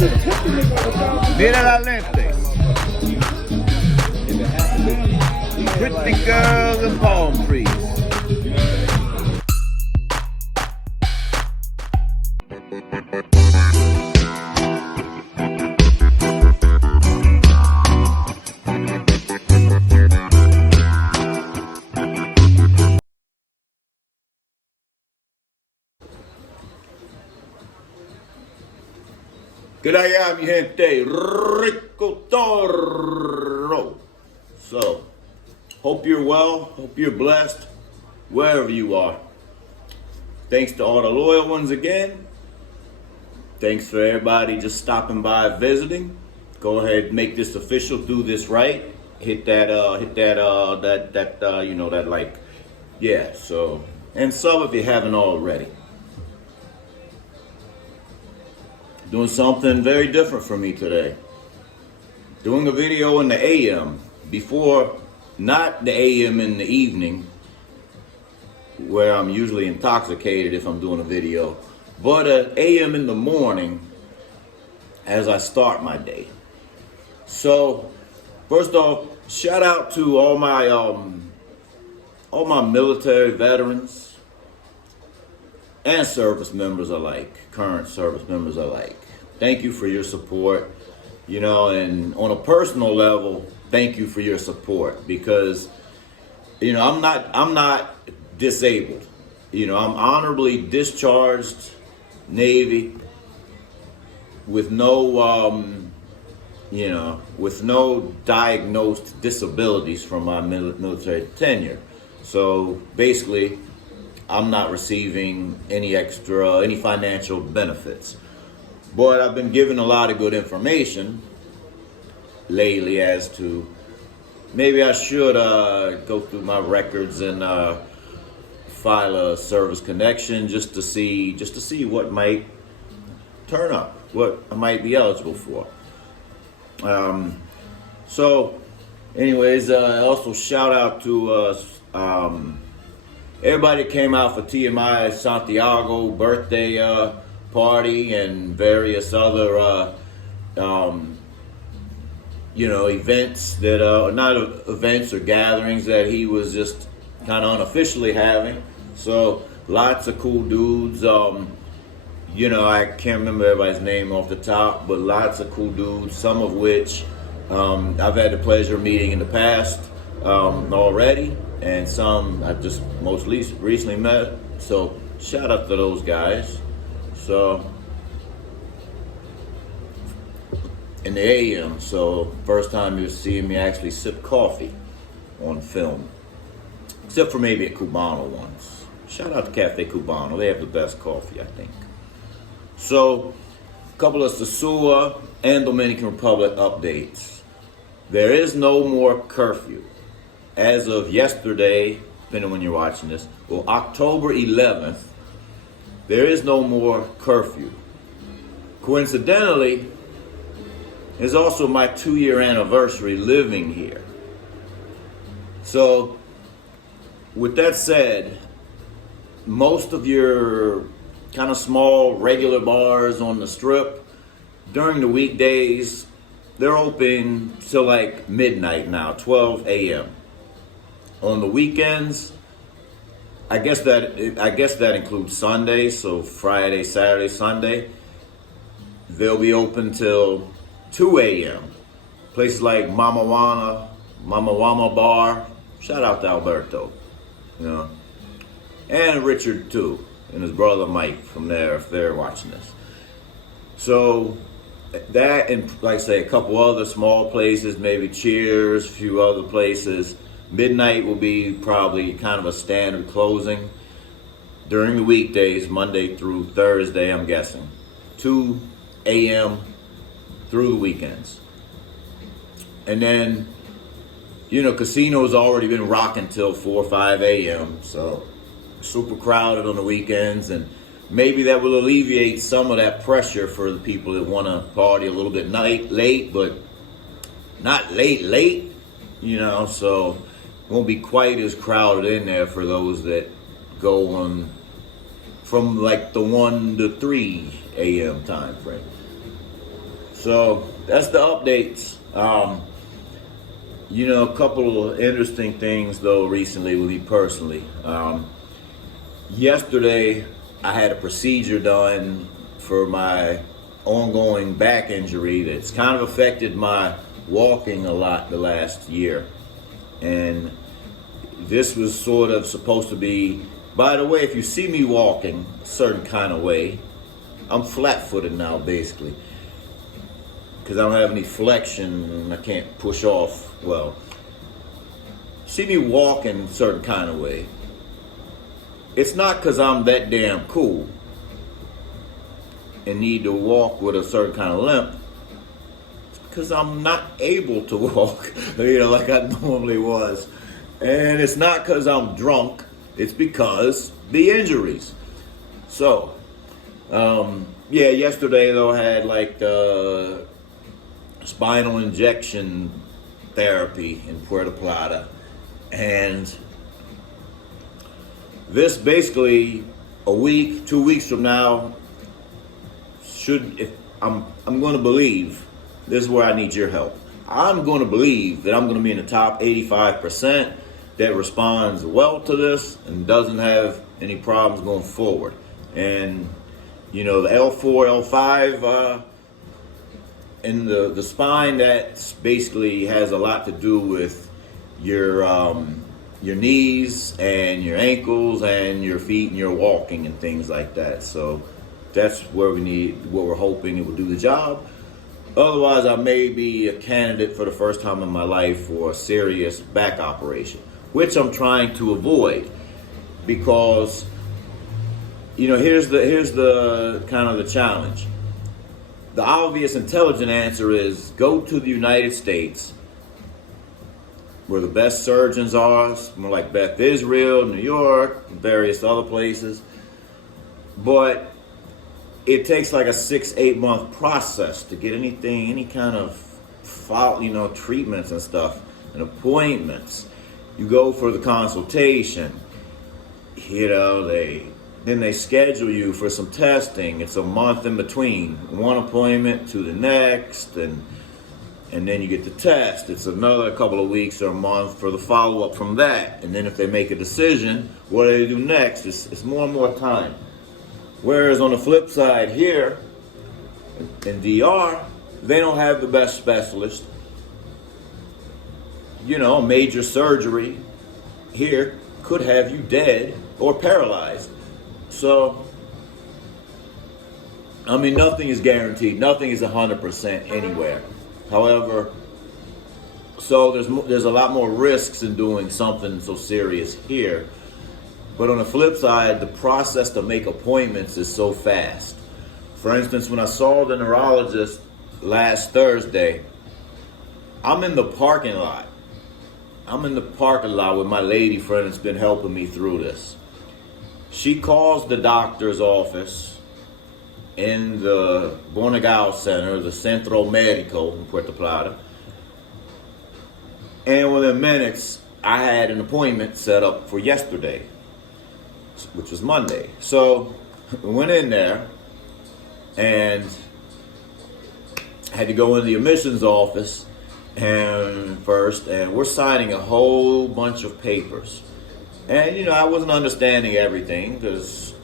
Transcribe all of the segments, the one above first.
Mira las lentes. Pretty girls and palm trees. G'day, mi gente, rico.toro. So, hope you're well, hope you're blessed, wherever you are. Thanks to all the loyal ones again. Thanks for everybody just stopping by, visiting. Go ahead and make this official, do this right. Hit that like. Yeah, so, and sub if you haven't already. Doing something very different for me today. Doing a video in the AM before, not the AM in the evening, where I'm usually intoxicated if I'm doing a video, but an AM in the morning as I start my day. So, first off, shout out to all my military veterans and service members alike, current service members alike. Thank you for your support, and on a personal level, thank you for your support because, I'm not disabled. I'm honorably discharged Navy with no, with no diagnosed disabilities from my military tenure. So basically, I'm not receiving any financial benefits. But I've been given a lot of good information lately as to maybe I should go through my records and file a service connection just to see what might turn up, what I might be eligible for. So anyways, also shout out to everybody that came out for TMI Santiago birthday party and various other events that not events or gatherings that he was just kind of unofficially having. So lots of cool dudes. I can't remember everybody's name off the top, but lots of cool dudes, some of which I've had the pleasure of meeting in the past already, and some I just most recently met. So shout out to those guys. So in the AM, so first time you're seeing me actually sip coffee on film, except for maybe a Cubano once. Shout out to Cafe Cubano, they have the best coffee, I think. So a couple of Sosua and Dominican Republic updates. There is no more curfew. As of yesterday, depending on when you're watching this, well, October 11th, there is no more curfew. Coincidentally, it's also my 2-year anniversary living here. So, with that said, most of your kind of small regular bars on the strip, during the weekdays, they're open till like midnight now, 12 a.m. On the weekends, I guess that includes Sunday, so Friday, Saturday, Sunday. They'll be open till 2 a.m. Places like Mama Wama Bar. Shout out to Alberto, and Richard too, and his brother Mike from there if they're watching this. So that and like I say, a couple other small places, maybe Cheers, a few other places. Midnight will be probably kind of a standard closing. During the weekdays, Monday through Thursday, I'm guessing. 2 a.m. through the weekends. And then, casinos already been rocking till 4 or 5 a.m. So super crowded on the weekends. And maybe that will alleviate some of that pressure for the people that want to party a little bit late, but not late, so won't be quite as crowded in there for those that go on from like the 1 to 3 a.m. time frame. So that's the updates. A couple of interesting things though recently with me personally. Yesterday, I had a procedure done for my ongoing back injury that's kind of affected my walking a lot the last year. And this was sort of supposed to be, by the way, if you see me walking a certain kind of way, I'm flat-footed now basically. Because I don't have any flexion and I can't push off well. See me walking a certain kind of way. It's not because I'm that damn cool and need to walk with a certain kind of limp. It's because I'm not able to walk, like I normally was. And it's not because I'm drunk. It's because the injuries. So, yesterday though I had like spinal injection therapy in Puerto Plata. And this basically a week, 2 weeks from now, I'm going to believe, this is where I need your help. I'm going to believe that I'm going to be in the top 85% that responds well to this and doesn't have any problems going forward. And, the L4, L5 in the spine, that basically has a lot to do with your knees and your ankles and your feet and your walking and things like that. So that's where we're hoping it will do the job. Otherwise, I may be a candidate for the first time in my life for a serious back operation, which I'm trying to avoid because, here's the kind of the challenge. The obvious intelligent answer is go to the United States, where the best surgeons are, more like Beth Israel, New York, various other places. But it takes like a 6-8 month process to get any kind of treatments and stuff and appointments. You go for the consultation, then they schedule you for some testing. It's a month in between one appointment to the next, and then you get the test. It's another couple of weeks or a month for the follow-up from that. And then if they make a decision, what do they do next? It's more and more time. Whereas on the flip side here, in DR, they don't have the best specialist. Major surgery here could have you dead or paralyzed. So, nothing is guaranteed. Nothing is 100% anywhere. However, so there's a lot more risks in doing something so serious here. But on the flip side, the process to make appointments is so fast. For instance, when I saw the neurologist last Thursday, I'm in the parking lot. With my lady friend that's been helping me through this. She calls the doctor's office in the Bonagao Center, the Centro Médico in Puerto Plata. And within minutes, I had an appointment set up for yesterday, which was Monday. So we went in there and had to go in the admissions office and we're signing a whole bunch of papers. And, I wasn't understanding everything because,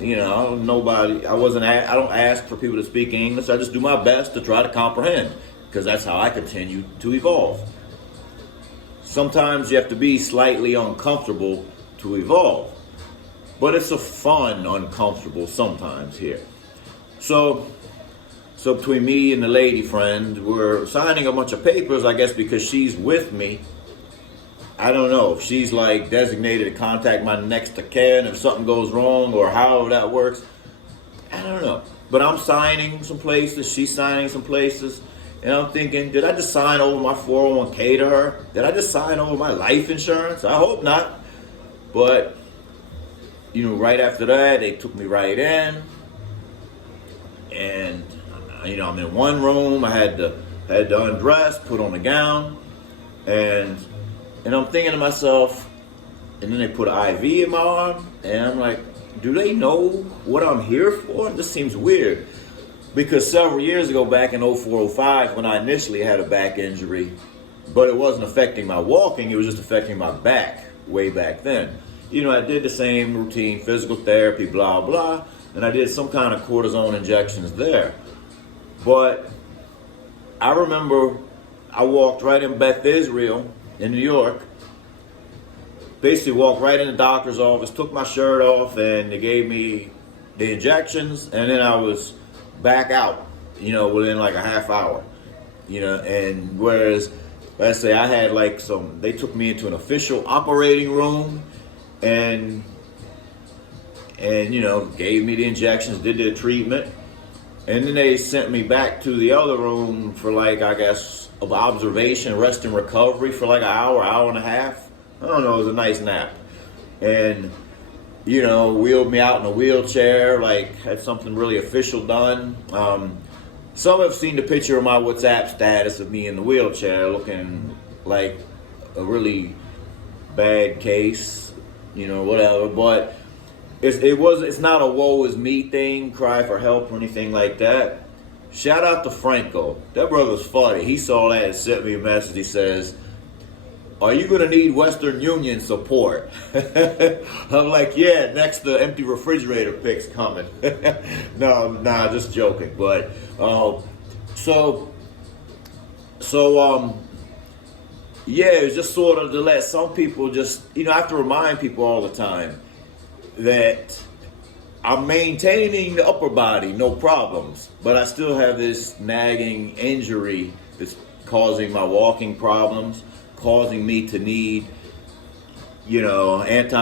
I don't ask for people to speak English. I just do my best to try to comprehend because that's how I continue to evolve. Sometimes you have to be slightly uncomfortable to evolve, but it's a fun uncomfortable sometimes here. So between me and the lady friend, we're signing a bunch of papers, I guess because she's with me. I don't know if she's like designated to contact my next of kin if something goes wrong or however that works. I don't know. But I'm signing some places, she's signing some places, and I'm thinking, did I just sign over my 401k to her? Did I just sign over my life insurance? I hope not. But, right after that, they took me right in. And, I'm in one room. I had to undress, put on a gown, and I'm thinking to myself, and then they put an IV in my arm, and I'm like, do they know what I'm here for? This seems weird. because several years ago, back in 0405, when I initially had a back injury, but it wasn't affecting my walking, it was just affecting my back way back then. You know, I did the same routine, physical therapy, blah, blah, and I did some kind of cortisone injections there. But I remember I walked right in Beth Israel in New York, basically walked right in the doctor's office, took my shirt off, and they gave me the injections, and then I was back out, you know, within like a half hour, you know. And whereas, let's say I had like they took me into an official operating room and you know, gave me the injections, did the treatment, and then they sent me back to the other room for like, I guess, of observation, rest and recovery for like an hour and a half. I don't know, it was a nice nap. And, you know, wheeled me out in a wheelchair, like had something really official done. Some have seen the picture of my WhatsApp status of me in the wheelchair looking like a really bad case, you know, whatever. But it's not a woe is me thing, cry for help or anything like that. Shout out to Franco. That brother's funny. He saw that and sent me a message. He says, "Are you going to need Western Union support?" I'm like, yeah, next the empty refrigerator pic's coming. Nah, just joking. But, yeah, it's just sort of to let some people just, you know, I have to remind people all the time that I'm maintaining the upper body, no problems, but I still have this nagging injury that's causing my walking problems, causing me to need, you know, certain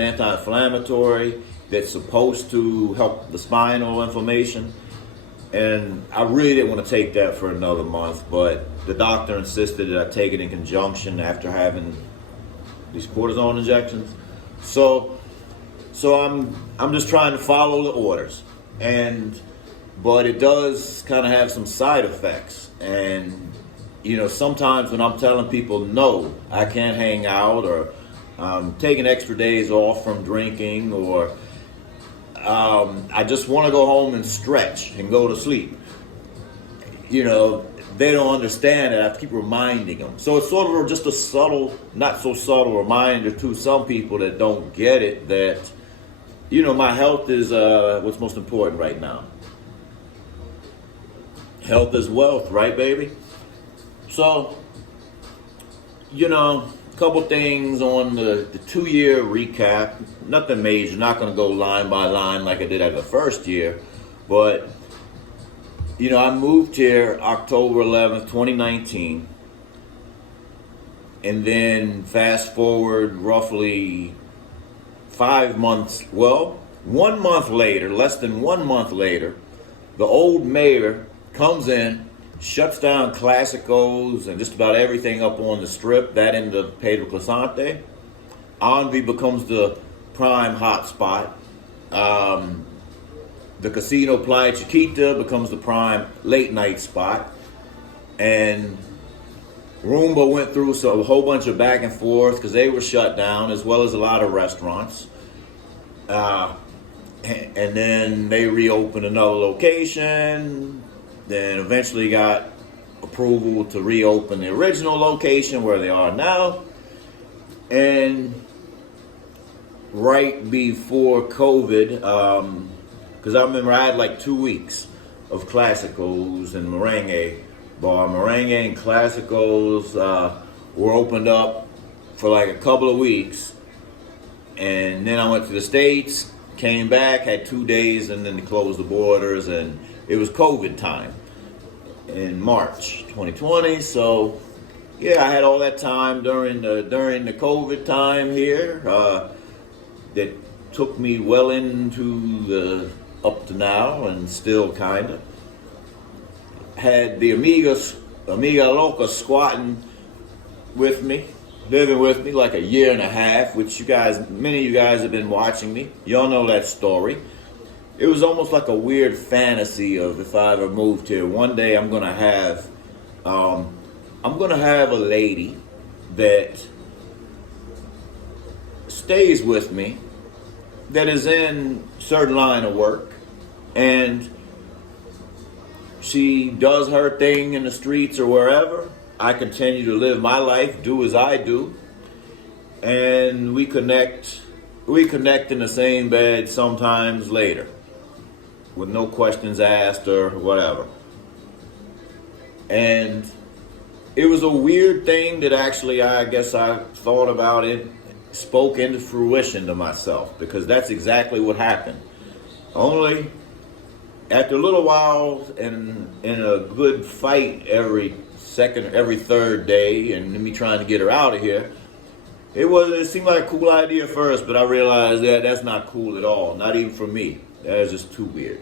anti-inflammatory that's supposed to help the spinal inflammation. And I really didn't want to take that for another month, but the doctor insisted that I take it in conjunction after having these cortisone injections. So I'm just trying to follow the orders, but it does kind of have some side effects. And you know, sometimes when I'm telling people no, I can't hang out, or I'm taking extra days off from drinking, or I just want to go home and stretch and go to sleep, you know, they don't understand it. I have to keep reminding them. So it's sort of just a subtle, not so subtle reminder to some people that don't get it that, you know, my health is what's most important right now. Health is wealth, right, baby? So, you know, a couple things on the 2-year recap. Nothing major. Not going to go line by line like I did at the first year. But, you know, I moved here October 11th, 2019. And then fast forward roughly 5 months, well, 1 month later, less than 1 month later, the old mayor comes in, shuts down Classicos and just about everything up on the strip, that end of Pedro Clasante. Envy becomes the prime hotspot. The Casino Playa Chiquita becomes the prime late night spot. And Roomba went through a whole bunch of back and forth because they were shut down, as well as a lot of restaurants. And then they reopened another location. Then eventually got approval to reopen the original location where they are now. And right before COVID, because I remember I had like 2 weeks of Classicos and Merengue bar. Merengue and Classicos were opened up for like a couple of weeks. And then I went to the States, came back, had 2 days, and then they closed the borders, and it was COVID time in March 2020. So yeah, I had all that time during the COVID time here that took me well into the up to now, and still kind of had the Amiga Loca squatting with me, living with me like a year and a half, which many of you guys have been watching me. Y'all know that story. It was almost like a weird fantasy of, if I ever moved here, one day I'm gonna have a lady that stays with me, that is in certain line of work, and she does her thing in the streets or wherever. I continue to live my life, do as I do, and we connect. We connect in the same bed sometimes later, with no questions asked or whatever. And it was a weird thing that actually I guess I thought about it, spoke into fruition to myself, because that's exactly what happened. Only after a little while, in a good fight every third day, and me trying to get her out of here, it seemed like a cool idea at first, but I realized that that's not cool at all, not even for me. That is just too weird.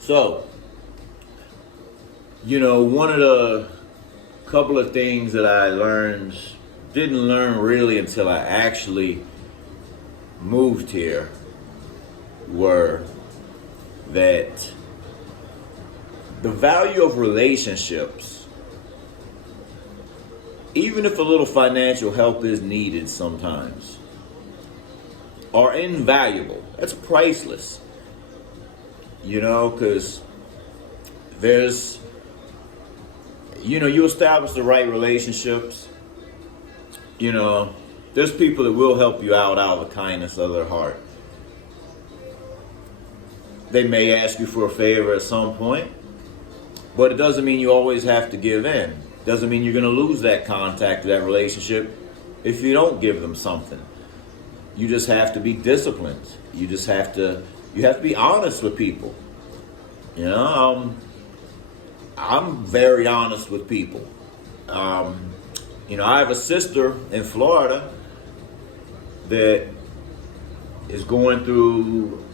So, one of the couple of things that I didn't learn really until I actually moved here, were that the value of relationships, even if a little financial help is needed sometimes, are invaluable. That's priceless. Because there's, you establish the right relationships. There's people that will help you out of the kindness of their heart. They may ask you for a favor at some point, but it doesn't mean you always have to give in. Doesn't mean you're going to lose that contact, that relationship, if you don't give them something. You just have to be disciplined. You have to be honest with people. I'm very honest with people. I have a sister in Florida that is going through,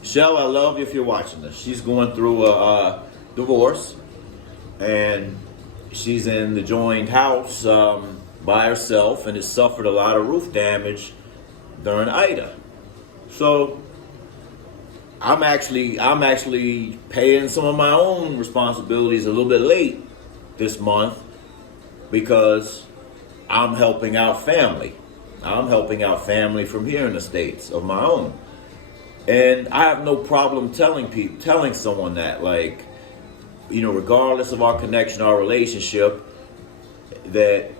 Shell, I love you if you're watching this. She's going through a divorce, and she's in the joined house by herself, and has suffered a lot of roof damage during Ida. So I'm actually paying some of my own responsibilities a little bit late this month, because I'm helping out family. I'm helping out family from here in the States of my own. And I have no problem telling someone that, regardless of our connection, our relationship, that,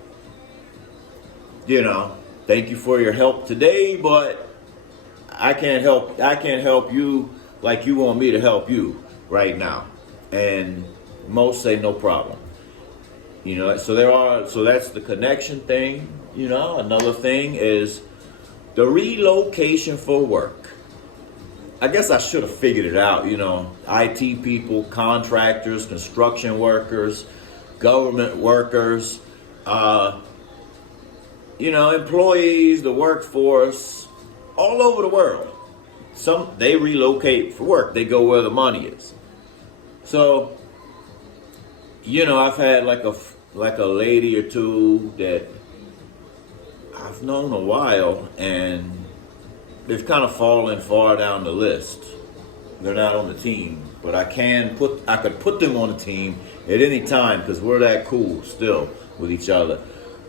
thank you for your help today, but I can't help you like you want me to help you right now. And most say no problem. So that's the connection thing. Another thing is the relocation for work. I guess I should have figured it out. IT people, contractors, construction workers, government workers, employees, the workforce, all over the world. They relocate for work. They go where the money is. So, I've had like a lady or two that I've known a while, and they've kind of fallen far down the list. They're not on the team, but I could put them on the team at any time, because we're that cool still with each other.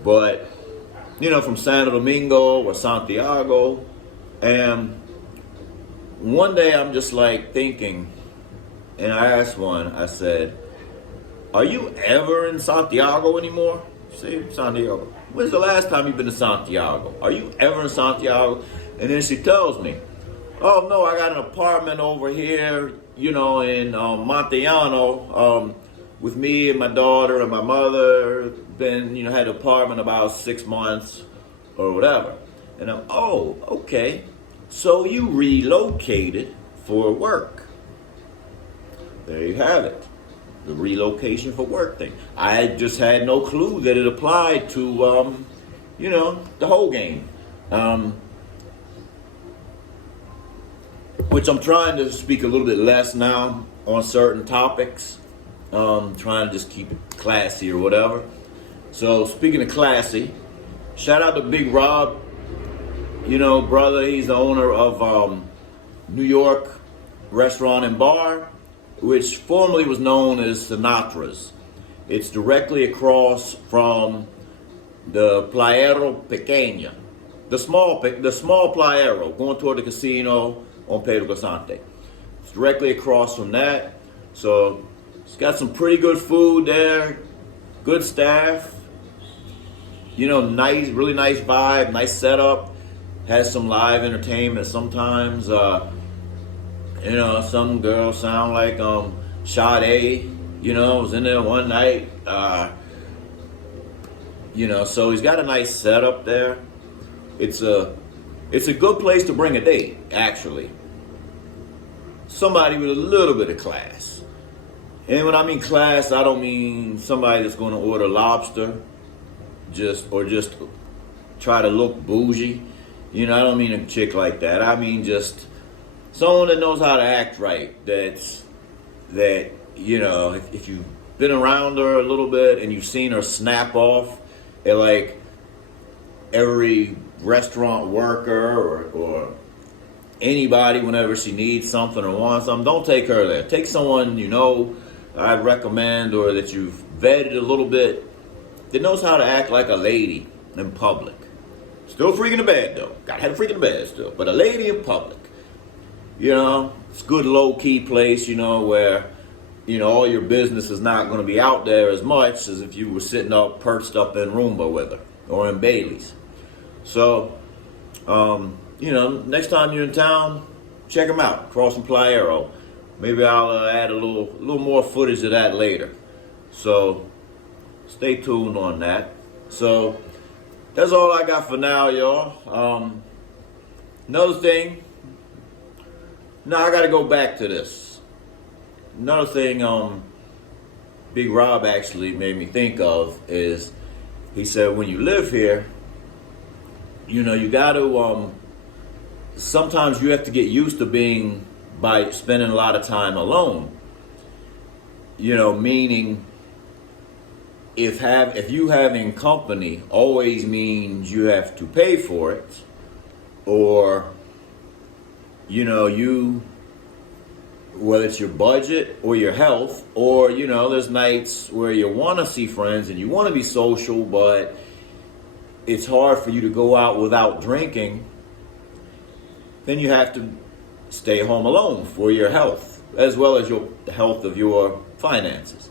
But from Santo Domingo or Santiago, and one day I'm just thinking, and I asked one, I said, "Are you ever in Santiago anymore?" See, Santiago. When's the last time you've been to Santiago? Are you ever in Santiago? And then she tells me, "Oh no, I got an apartment over here, in Montellano, with me and my daughter and my mother. Been, had an apartment about 6 months or whatever." And I'm, "Oh, okay. So you relocated for work." There you have it. The relocation for work thing. I just had no clue that it applied to, the whole game. Which I'm trying to speak a little bit less now on certain topics. Trying to just keep it classy or whatever. So speaking of classy, shout out to Big Rob. Brother, he's the owner of New York Restaurant and Bar, which formerly was known as Sinatra's. It's directly across from the Playero Pequeña, the small Playero, going toward the casino on Pedro Casante. It's directly across from that. So it's got some pretty good food there, good staff, nice, really nice vibe, nice setup. Has some live entertainment sometimes. Some girls sound like Sade, was in there one night. So he's got a nice setup there. It's a good place to bring a date, actually. Somebody with a little bit of class. And when I mean class, I don't mean somebody that's going to order lobster, just try to look bougie. I don't mean a chick like that. I mean just someone that knows how to act right. If you've been around her a little bit and you've seen her snap off at like every restaurant worker or anybody whenever she needs something or wants something, don't take her there. Take someone I'd recommend, or that you've vetted a little bit, that knows how to act like a lady in public. Still freaking the bed though. Gotta have a freaking the bed still. But a lady in public. It's a good low-key place, where, all your business is not going to be out there as much as if you were sitting up, perched up in Roomba with her or in Bailey's. So, next time you're in town, check them out. Crossing Playero. Maybe I'll add a little more footage of that later. So, stay tuned on that. So, that's all I got for now, y'all. Another thing. Now I got to go back to this. Another thing Big Rob actually made me think of is, he said when you live here, you got to, sometimes you have to get used to by spending a lot of time alone. Meaning if you having company always means you have to pay for it, or whether it's your budget or your health, or there's nights where you want to see friends and you want to be social, but it's hard for you to go out without drinking, then you have to stay home alone for your health, as well as the health of your finances.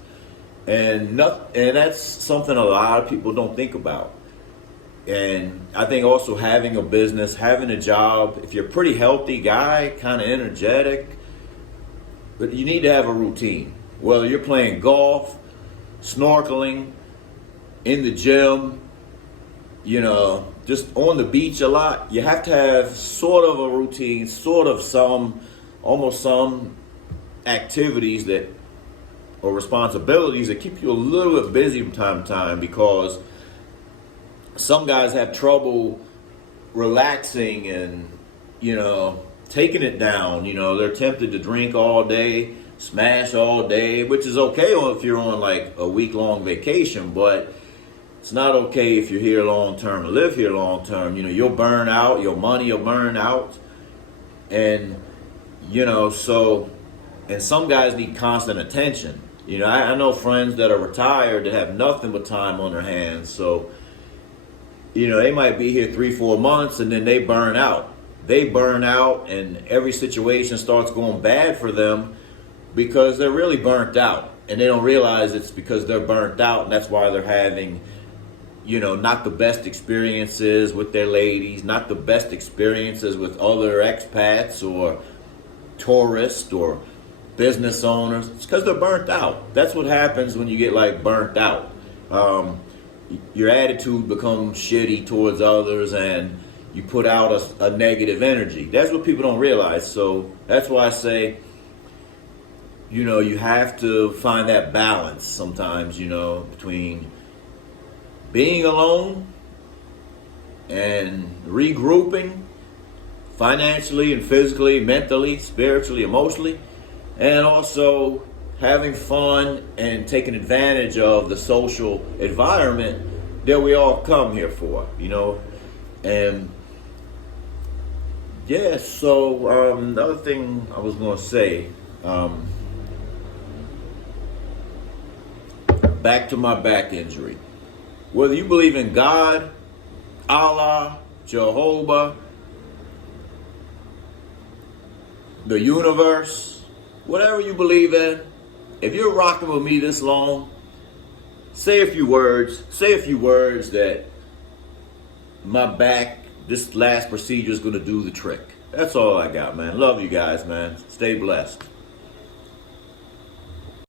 And that's something a lot of people don't think about. And I think also having a business, having a job, if you're a pretty healthy guy, kind of energetic, but you need to have a routine. Whether you're playing golf, snorkeling, in the gym, just on the beach a lot, you have to have sort of a routine, almost some activities or responsibilities that keep you a little bit busy from time to time, because some guys have trouble relaxing and, taking it down. They're tempted to drink all day, smash all day, which is okay if you're on like a week-long vacation, but it's not okay if you're here long-term, live here long-term. You'll burn out, your money will burn out. And, and some guys need constant attention. I know friends that are retired that have nothing but time on their hands. So, they might be here 3-4 months and then they burn out. And every situation starts going bad for them because they're really burnt out. And they don't realize it's because they're burnt out, and that's why they're having, not the best experiences with their ladies, not the best experiences with other expats or tourists or business owners. It's because they're burnt out. That's what happens when you get burnt out. Your attitude becomes shitty towards others, and you put out a negative energy. That's what people don't realize. So that's why I say, you have to find that balance sometimes, between being alone and regrouping financially and physically, mentally, spiritually, emotionally, and also having fun and taking advantage of the social environment that we all come here for, And yeah, so the other thing I was going to say, back to my back injury. Whether you believe in God, Allah, Jehovah, the universe, whatever you believe in, if you're rocking with me this long, say a few words. Say a few words that my back, this last procedure is going to do the trick. That's all I got, man. Love you guys, man. Stay blessed.